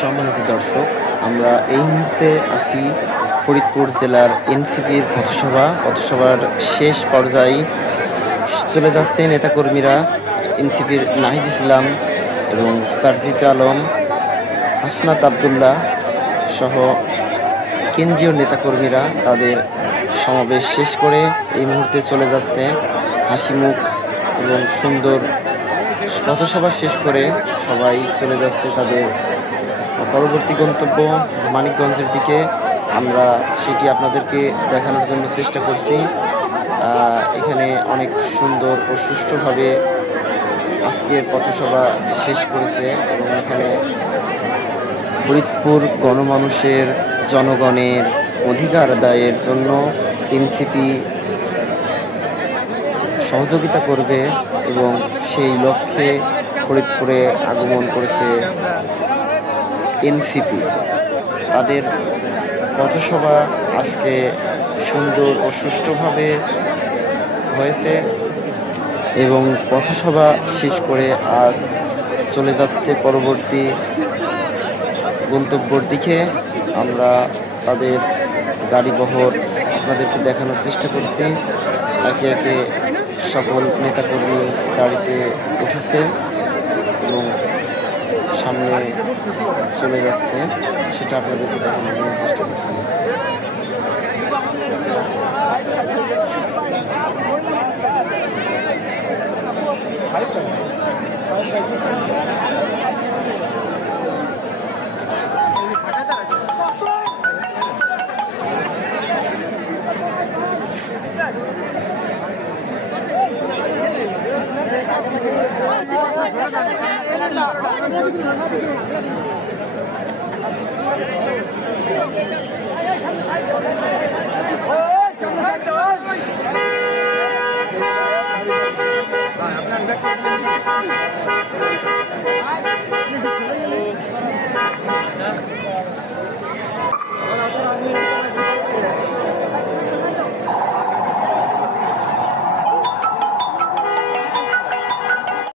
সম্মানিত দর্শক, আমরা এই মুহূর্তে আছি ফরিদপুর জেলার এনসিপির পথসভার শেষ পর্যায়ে চলে যাচ্ছে নেতাকর্মীরা। এনসিপির নাহিদ ইসলাম এবং সারজিজ আলম, হাসনাত আবদুল্লাহ সহ কেন্দ্রীয় নেতাকর্মীরা তাদের সমাবেশ শেষ করে এই মুহূর্তে চলে যাচ্ছে হাসিমুখ এবং সুন্দর পথসভা শেষ করে সবাই চলে যাচ্ছে তাদের পরবর্তী গন্তব্য মানিকগঞ্জের দিকে। আমরা সেটি আপনাদেরকে দেখানোর জন্য চেষ্টা করছি। এখানে অনেক সুন্দর ও সুষ্ঠুভাবে আজকের পথসভা শেষ করেছে এবং এখানে ফরিদপুর গণমানুষের জনগণের অধিকার আদায়ের জন্য এনসিপি সহযোগিতা করবে এবং সেই লক্ষ্যে ফরিদপুরে আগমন করেছে এনসিপি। তাদের পথসভা আজকে সুন্দর ও সুষ্ঠুভাবে হয়েছে এবং পথসভা শেষ করে আজ চলে যাচ্ছে পরবর্তী গন্তব্যের দিকে। আমরা তাদের গাড়িবহর আপনাদেরকে দেখানোর চেষ্টা করছি। একে একে সকল নেতাকর্মী গাড়িতে উঠেছে এবং সামনে চলে যাচ্ছে, সেটা আপনাদেরকে দেখানোর জন্য চেষ্টা করছি।